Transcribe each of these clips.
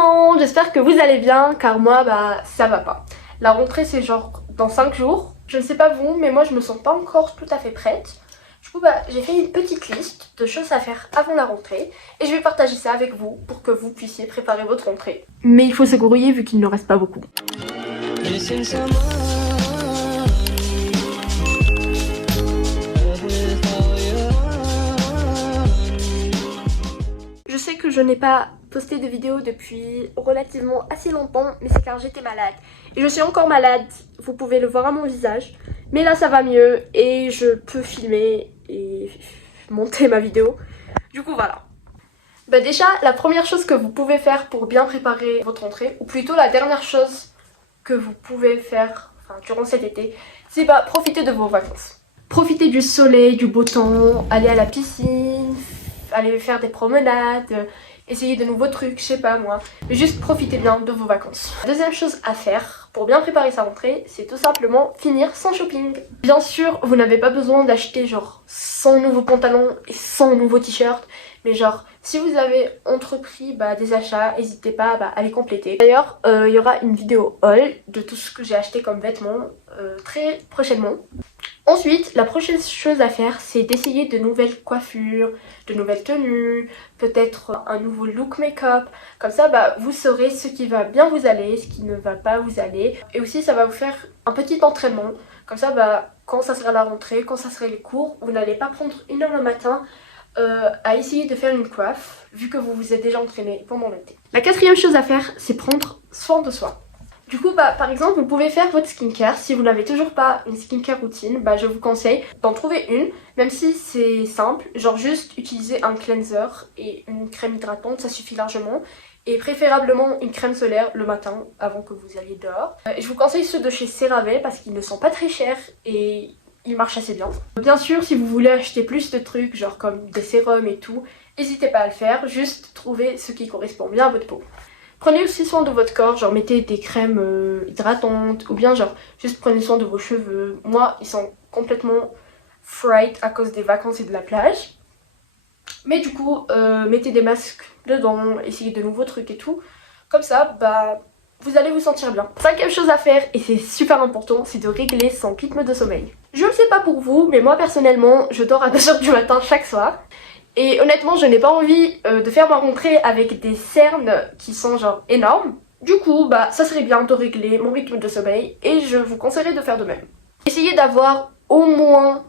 monde, j'espère que vous allez bien car moi ça va pas. La rentrée c'est genre dans 5 jours, je ne sais pas vous mais moi je me sens pas encore tout à fait prête. Du coup j'ai fait une petite liste de choses à faire avant la rentrée et je vais partager ça avec vous pour que vous puissiez préparer votre rentrée. Mais il faut se grouiller vu qu'il ne reste pas beaucoup. Je sais que je n'ai pas posté de vidéo depuis relativement assez longtemps, mais c'est car j'étais malade. Et je suis encore malade, vous pouvez le voir à mon visage. Mais là ça va mieux et je peux filmer et monter ma vidéo. Du coup voilà. Déjà, la première chose que vous pouvez faire pour bien préparer votre rentrée, ou plutôt la dernière chose que vous pouvez faire durant cet été, c'est profiter de vos vacances. Profitez du soleil, du beau temps, aller à la piscine, aller faire des promenades, essayer de nouveaux trucs, je sais pas moi. Mais juste profitez bien de vos vacances. La deuxième chose à faire pour bien préparer sa rentrée, c'est tout simplement finir son shopping. Bien sûr, vous n'avez pas besoin d'acheter genre 100 nouveaux pantalons et 100 nouveaux t-shirts. Mais genre, si vous avez entrepris des achats, n'hésitez pas à les compléter. D'ailleurs, il y aura une vidéo haul de tout ce que j'ai acheté comme vêtements très prochainement. Ensuite, la prochaine chose à faire, c'est d'essayer de nouvelles coiffures, de nouvelles tenues, peut-être un nouveau look make-up. Comme ça, vous saurez ce qui va bien vous aller, ce qui ne va pas vous aller. Et aussi, ça va vous faire un petit entraînement. Comme ça, quand ça sera la rentrée, quand ça sera les cours, vous n'allez pas prendre 1 heure le matin à essayer de faire une coiffe, vu que vous vous êtes déjà entraîné pendant l'été. La quatrième chose à faire, c'est prendre soin de soi. Du coup, par exemple, vous pouvez faire votre skincare. Si vous n'avez toujours pas une skincare routine, je vous conseille d'en trouver une, même si c'est simple. Genre juste utiliser un cleanser et une crème hydratante, ça suffit largement. Et préférablement une crème solaire le matin avant que vous alliez dehors. Je vous conseille ceux de chez CeraVe parce qu'ils ne sont pas très chers et ils marchent assez bien. Bien sûr, si vous voulez acheter plus de trucs, genre comme des sérums et tout, n'hésitez pas à le faire. Juste trouvez ce qui correspond bien à votre peau. Prenez aussi soin de votre corps, genre mettez des crèmes hydratantes ou bien genre juste prenez soin de vos cheveux. Moi, ils sont complètement fried à cause des vacances et de la plage. Mais du coup, mettez des masques dedans, essayez de nouveaux trucs et tout. Comme ça, vous allez vous sentir bien. Cinquième chose à faire, et c'est super important, c'est de régler son rythme de sommeil. Je ne sais pas pour vous, mais moi personnellement, je dors à 2h du matin chaque soir. Et honnêtement, je n'ai pas envie de faire ma rentrée avec des cernes qui sont genre énormes. Du coup, ça serait bien de régler mon rythme de sommeil et je vous conseillerais de faire de même. Essayez d'avoir au moins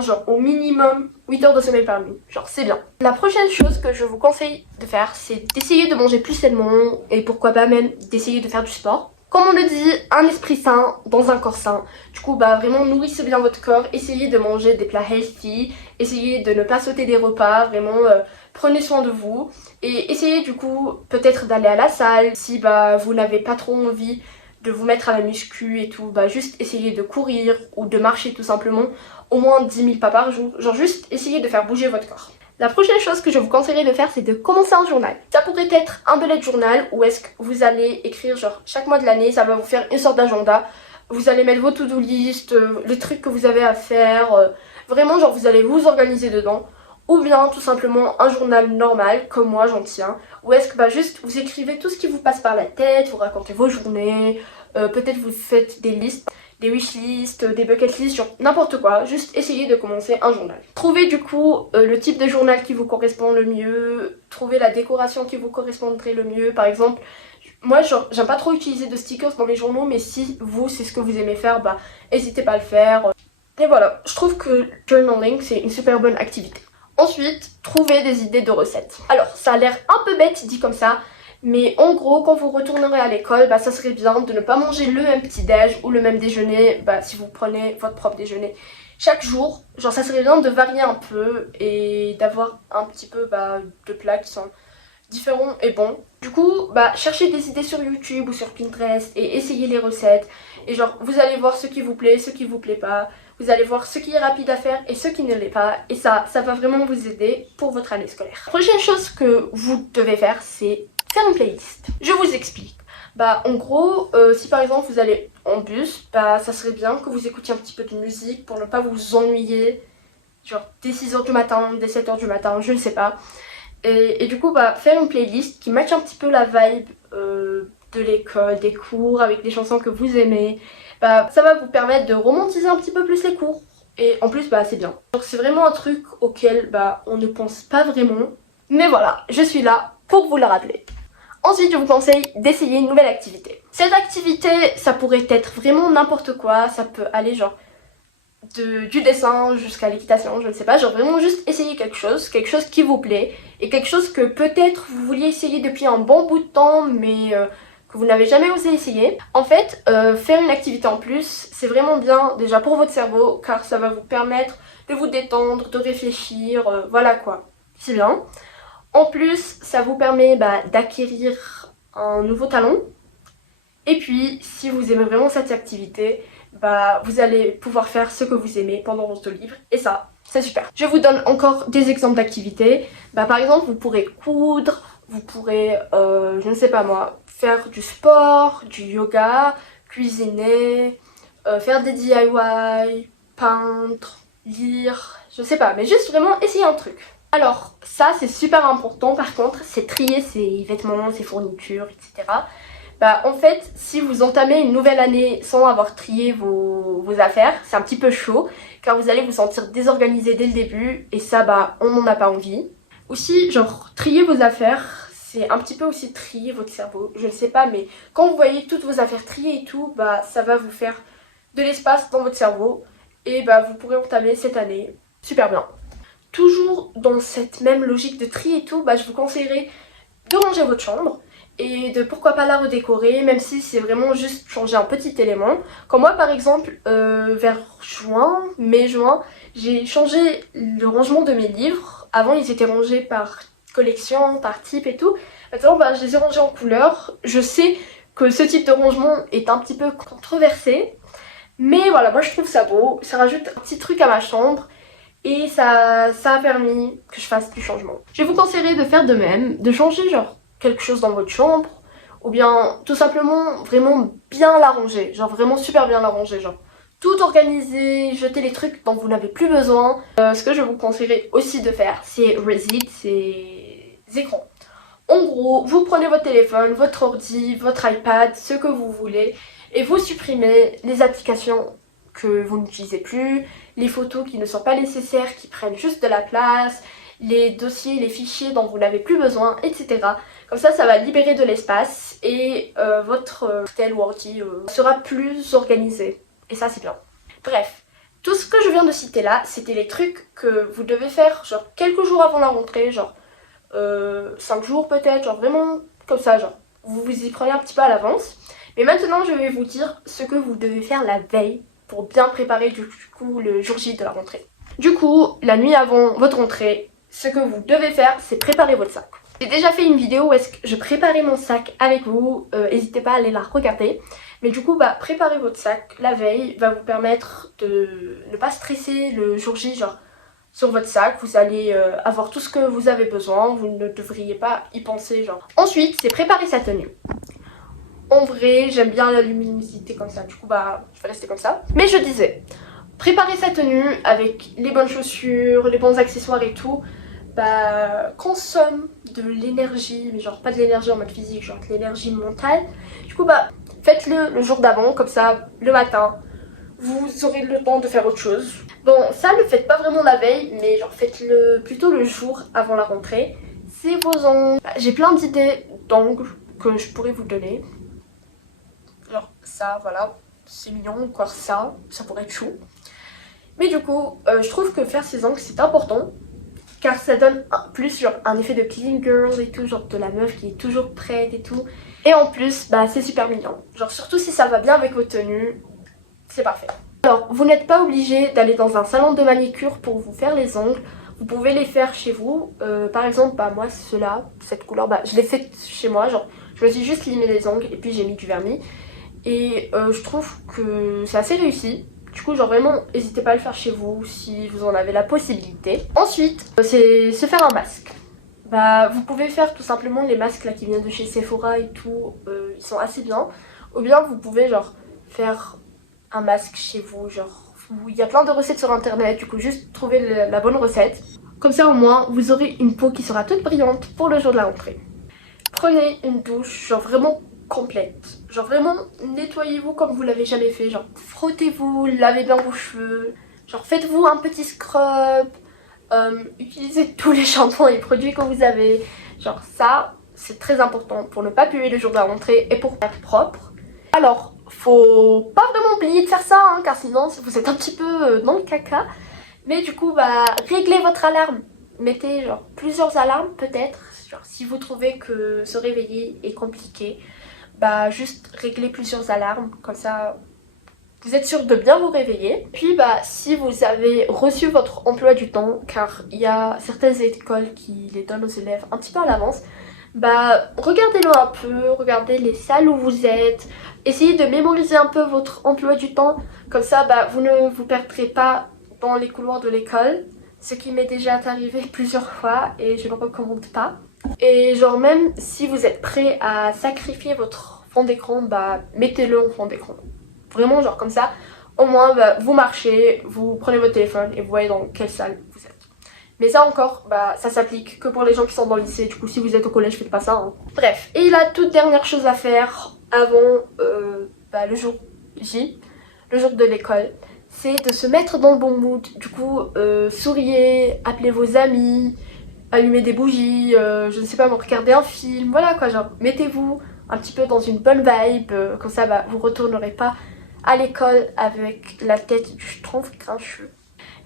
genre au minimum 8 heures de sommeil par nuit. Genre c'est bien. La prochaine chose que je vous conseille de faire, c'est d'essayer de manger plus sainement et pourquoi pas même d'essayer de faire du sport. Comme on le dit, un esprit sain dans un corps sain. Du coup, vraiment nourrissez bien votre corps, essayez de manger des plats healthy, essayez de ne pas sauter des repas, vraiment prenez soin de vous. Et essayez du coup peut-être d'aller à la salle si vous n'avez pas trop envie de vous mettre à la muscu et tout. Juste essayez de courir ou de marcher tout simplement au moins 10 000 pas par jour. Genre juste essayez de faire bouger votre corps. La prochaine chose que je vous conseillerais de faire, c'est de commencer un journal. Ça pourrait être un bullet journal où est-ce que vous allez écrire genre chaque mois de l'année, ça va vous faire une sorte d'agenda. Vous allez mettre vos to-do list, les trucs que vous avez à faire, vraiment genre vous allez vous organiser dedans. Ou bien tout simplement un journal normal, comme moi j'en tiens, où est-ce que juste vous écrivez tout ce qui vous passe par la tête, vous racontez vos journées, peut-être vous faites des listes, des wishlists, des bucket lists, genre n'importe quoi, juste essayez de commencer un journal. Trouvez du coup le type de journal qui vous correspond le mieux, trouvez la décoration qui vous correspondrait le mieux. Par exemple, moi j'aime pas trop utiliser de stickers dans les journaux, mais si vous c'est ce que vous aimez faire, n'hésitez pas à le faire. Et voilà, je trouve que journaling c'est une super bonne activité. Ensuite, trouvez des idées de recettes. Alors, ça a l'air un peu bête dit comme ça, mais en gros, quand vous retournerez à l'école, ça serait bien de ne pas manger le même petit-déj ou le même déjeuner, si vous prenez votre propre déjeuner chaque jour. Genre, ça serait bien de varier un peu et d'avoir un petit peu de plats qui sont différents et bons. Du coup, cherchez des idées sur YouTube ou sur Pinterest et essayez les recettes. Et genre, vous allez voir ce qui vous plaît, ce qui vous plaît pas. Vous allez voir ce qui est rapide à faire et ce qui ne l'est pas. Et ça va vraiment vous aider pour votre année scolaire. Prochaine chose que vous devez faire, c'est faire une playlist. Je vous explique. En gros, si par exemple vous allez en bus, ça serait bien que vous écoutiez un petit peu de musique pour ne pas vous ennuyer. Genre dès 6h du matin, dès 7h du matin, je ne sais pas. Et du coup, bah, faire une playlist qui matche un petit peu la vibe de l'école, des cours, avec des chansons que vous aimez, bah, ça va vous permettre de romantiser un petit peu plus les cours. Et en plus, bah, c'est bien. Donc c'est vraiment un truc auquel bah, on ne pense pas vraiment. Mais voilà, je suis là pour vous le rappeler. Ensuite, je vous conseille d'essayer une nouvelle activité. Cette activité, ça pourrait être vraiment n'importe quoi. Ça peut aller genre du dessin jusqu'à l'équitation, je ne sais pas. Genre vraiment juste essayer quelque chose qui vous plaît. Et quelque chose que peut-être vous vouliez essayer depuis un bon bout de temps, mais que vous n'avez jamais osé essayer. En fait, faire une activité en plus, c'est vraiment bien déjà pour votre cerveau, car ça va vous permettre de vous détendre, de réfléchir, voilà quoi. C'est bien. En plus, ça vous permet d'acquérir un nouveau talent. Et puis, si vous aimez vraiment cette activité, bah, vous allez pouvoir faire ce que vous aimez pendant votre livre. Et ça, c'est super. Je vous donne encore des exemples d'activités. Bah, par exemple, vous pourrez coudre, vous pourrez, je ne sais pas moi, faire du sport, du yoga, cuisiner, faire des DIY, peindre, lire, je sais pas, mais juste vraiment essayer un truc. Alors, ça c'est super important par contre, c'est trier ses vêtements, ses fournitures, etc. Bah, en fait, si vous entamez une nouvelle année sans avoir trié vos affaires, c'est un petit peu chaud, car vous allez vous sentir désorganisé dès le début, et ça, bah, on n'en a pas envie. Aussi, genre, trier vos affaires, c'est un petit peu aussi trier votre cerveau, je ne sais pas, mais quand vous voyez toutes vos affaires triées et tout, bah, ça va vous faire de l'espace dans votre cerveau, et bah, vous pourrez entamer cette année super bien. Toujours dans cette même logique de tri et tout, bah, je vous conseillerais de ranger votre chambre et de pourquoi pas la redécorer, même si c'est vraiment juste changer un petit élément. Comme moi par exemple, vers juin, mai-juin, j'ai changé le rangement de mes livres. Avant ils étaient rangés par collection, par type et tout. Maintenant bah, je les ai rangés en couleur. Je sais que ce type de rangement est un petit peu controversé, mais voilà, moi je trouve ça beau. Ça rajoute un petit truc à ma chambre. Et ça a permis que je fasse du changement. Je vous conseillerais de faire de même, de changer genre quelque chose dans votre chambre, ou bien tout simplement vraiment bien la ranger, genre vraiment super bien la ranger, genre tout organiser, jeter les trucs dont vous n'avez plus besoin. Ce que je vous conseillerais aussi de faire, c'est reset, c'est écrans. En gros, vous prenez votre téléphone, votre ordi, votre iPad, ce que vous voulez, et vous supprimez les applications que vous n'utilisez plus, les photos qui ne sont pas nécessaires, qui prennent juste de la place, les dossiers, les fichiers dont vous n'avez plus besoin, etc. Comme ça va libérer de l'espace et votre tel ou ordi sera plus organisé. Et ça, c'est bien. Bref, tout ce que je viens de citer là, c'était les trucs que vous devez faire genre quelques jours avant la rentrée, genre 5 jours peut-être, genre vraiment comme ça, genre vous vous y prenez un petit peu à l'avance. Mais maintenant, je vais vous dire ce que vous devez faire la veille pour bien préparer du coup le jour J de la rentrée. Du coup, la nuit avant votre rentrée, ce que vous devez faire, c'est préparer votre sac. J'ai déjà fait une vidéo où est-ce que je préparais mon sac avec vous, n'hésitez pas à aller la regarder. Mais du coup, préparer votre sac la veille va vous permettre de ne pas stresser le jour J, genre sur votre sac, vous allez avoir tout ce que vous avez besoin, vous ne devriez pas y penser genre. Ensuite, c'est préparer sa tenue. En vrai, j'aime bien la luminosité comme ça, du coup je vais rester comme ça. Mais je disais, préparer sa tenue avec les bonnes chaussures, les bons accessoires et tout, consomme de l'énergie, mais genre pas de l'énergie en mode physique, genre de l'énergie mentale. Du coup faites-le le jour d'avant, comme ça le matin, vous aurez le temps de faire autre chose. Bon, ça ne le faites pas vraiment la veille, mais genre faites-le plutôt le jour avant la rentrée. C'est vos ongles. J'ai plein d'idées d'ongles que je pourrais vous donner. Genre ça, voilà, c'est mignon, encore ça pourrait être chou. Mais du coup, je trouve que faire ses ongles c'est important, car ça donne plus genre un effet de clean girl et tout, genre de la meuf qui est toujours prête et tout. Et en plus, c'est super mignon. Genre surtout si ça va bien avec vos tenues, c'est parfait. Alors, vous n'êtes pas obligé d'aller dans un salon de manicure pour vous faire les ongles. Vous pouvez les faire chez vous. Par exemple, moi, ceux-là, cette couleur, je l'ai fait chez moi. Genre, je me suis juste limé les ongles et puis j'ai mis du vernis. Et je trouve que c'est assez réussi. Du coup, genre vraiment, n'hésitez pas à le faire chez vous si vous en avez la possibilité. Ensuite, c'est se faire un masque. Vous pouvez faire tout simplement les masques là qui viennent de chez Sephora et tout. Ils sont assez bien. Ou bien vous pouvez genre faire un masque chez vous. Genre, il y a plein de recettes sur internet. Du coup, juste trouver la bonne recette. Comme ça au moins vous aurez une peau qui sera toute brillante pour le jour de la rentrée. Prenez une douche genre vraiment complète. Genre vraiment nettoyez-vous comme vous l'avez jamais fait. Genre frottez-vous, lavez bien vos cheveux. Genre faites-vous un petit scrub. Utilisez tous les shampoings et produits que vous avez. Genre ça c'est très important pour ne pas puer le jour de la rentrée et pour être propre. Alors faut pas vraiment oublier de faire ça hein, car sinon vous êtes un petit peu dans le caca. Mais du coup bah réglez votre alarme. Mettez genre plusieurs alarmes peut-être. Genre si vous trouvez que se réveiller est compliqué, bah juste réglez plusieurs alarmes. Comme ça vous êtes sûr de bien vous réveiller. Puis bah si vous avez reçu votre emploi du temps, car il y a certaines écoles qui les donnent aux élèves un petit peu à l'avance, bah regardez-le un peu, regardez les salles où vous êtes, essayez de mémoriser un peu votre emploi du temps, comme ça bah vous ne vous perdrez pas dans les couloirs de l'école, ce qui m'est déjà arrivé plusieurs fois et je ne recommande pas. Et genre même si vous êtes prêt à sacrifier votre fond d'écran, bah mettez-le en fond d'écran. Vraiment genre comme ça, au moins bah, vous marchez, vous prenez votre téléphone et vous voyez dans quelle salle vous êtes. Mais ça encore, bah ça s'applique que pour les gens qui sont dans le lycée, du coup si vous êtes au collège faites pas ça hein. Bref, et la toute dernière chose à faire avant bah, le jour J, le jour de l'école, c'est de se mettre dans le bon mood. Du coup souriez, appelez vos amis, allumez des bougies, je ne sais pas, regardez un film, voilà quoi, genre mettez-vous un petit peu dans une bonne vibe, comme ça bah, vous retournerez pas à l'école avec la tête du schtroumpf grincheux.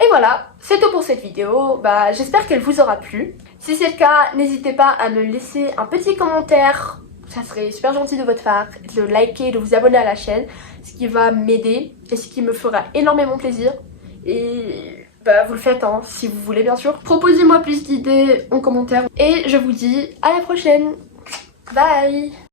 Et voilà, c'est tout pour cette vidéo, bah, j'espère qu'elle vous aura plu. Si c'est le cas, n'hésitez pas à me laisser un petit commentaire, ça serait super gentil de votre part, de liker, de vous abonner à la chaîne, ce qui va m'aider et ce qui me fera énormément plaisir. Et bah vous le faites hein, si vous voulez bien sûr. Proposez-moi plus d'idées en commentaire et je vous dis à la prochaine. Bye.